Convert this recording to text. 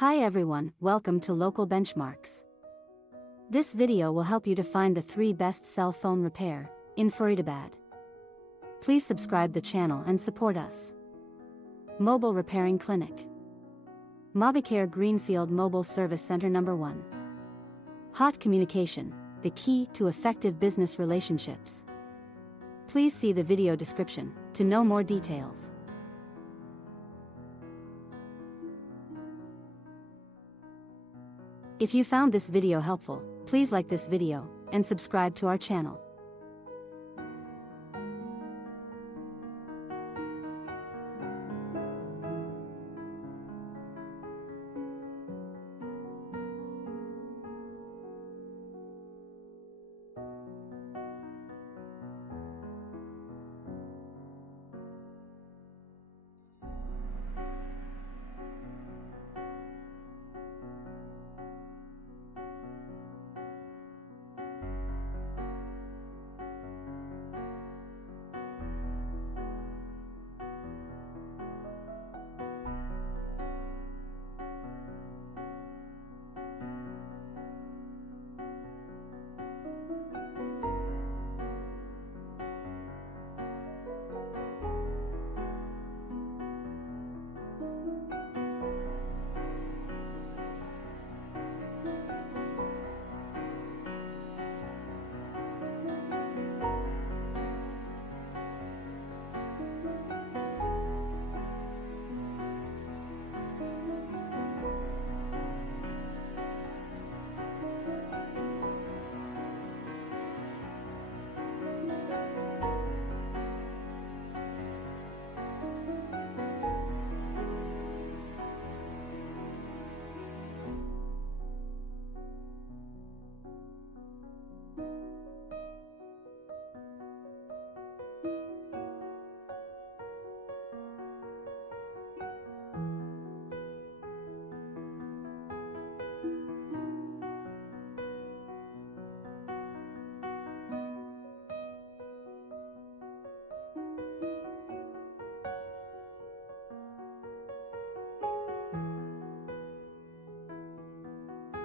Hi everyone, welcome to Local Benchmarks. This video will help you to find the 3 best cell phone repair in Faridabad. Please subscribe the channel and support us. Mobile Repairing Clinic. MobiCare Greenfield Mobile Service Center Number 1. Hot communication, the key to effective business relationships. Please see the video description to know more details. If you found this video helpful, please like this video and subscribe to our channel.